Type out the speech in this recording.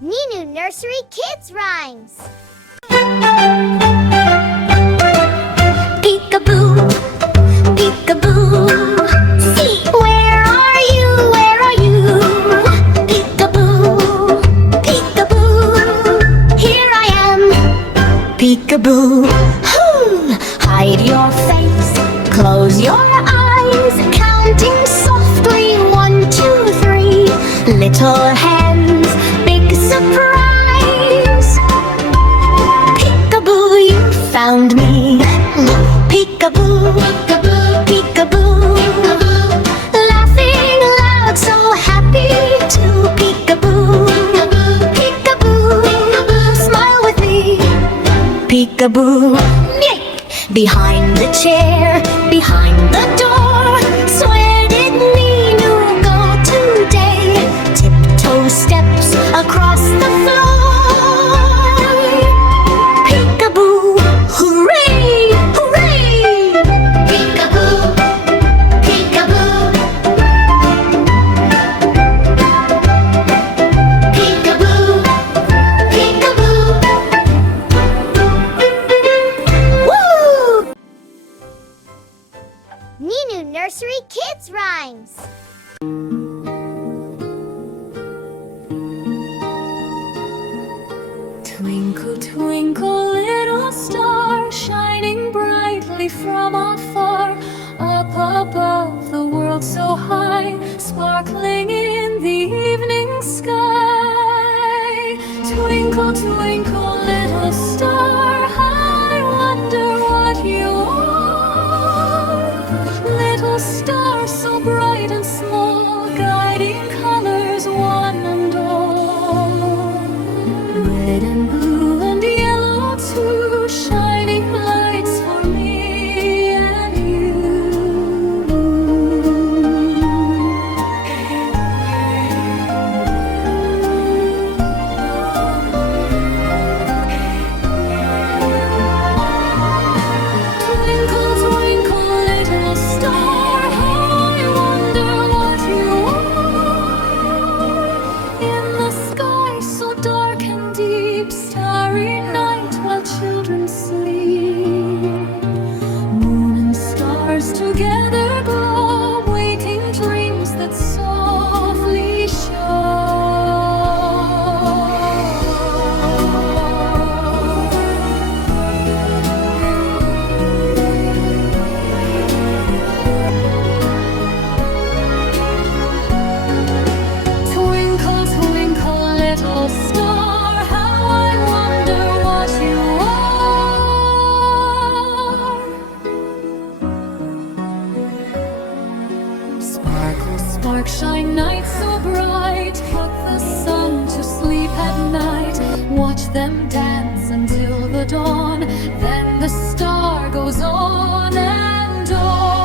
Ninu Nursery Kids Rhymes. Peekaboo, peekaboo, see, where are you, where are you? Peekaboo, peekaboo, here I am. Peekaboo, hide your face, close your eyes, counting softly, 1, 2, 3, little hands, big surprise. Peekaboo, you found me. Peekaboo, peekaboo, peekaboo, peekaboo, laughing loud, so happy too. Peekaboo, peekaboo, peekaboo, peekaboo, smile with me. Peekaboo, behind the chair, behind the door, where did Ninu go today? Tiptoe steps across the floor. Peekaboo, hooray, hooray! Peekaboo, peekaboo, peekaboo, peekaboo. Woo! Ninu Nursery Kids Rhymes. Twinkle, twinkle, little star, shining brightly from afar, up above the world so high, sparkling in the evening sky. Twinkle, twinkle, little star, I wonder what you are. Little star so bright and small, guiding colors one and all. Red and blue and yellow too, shining lights for me and Twinkle, twinkle, little star, I wonder what you are. In the sky so dark and deep, starry night while children sleep. Moon and stars together glow, waking dreams that softly show. Twinkle, twinkle, little star, how I wonder what you are. Sparkle, spark, shine, night so bright, put the sun to sleep at night. Watch them dance until the dawn, then the star goes on and on.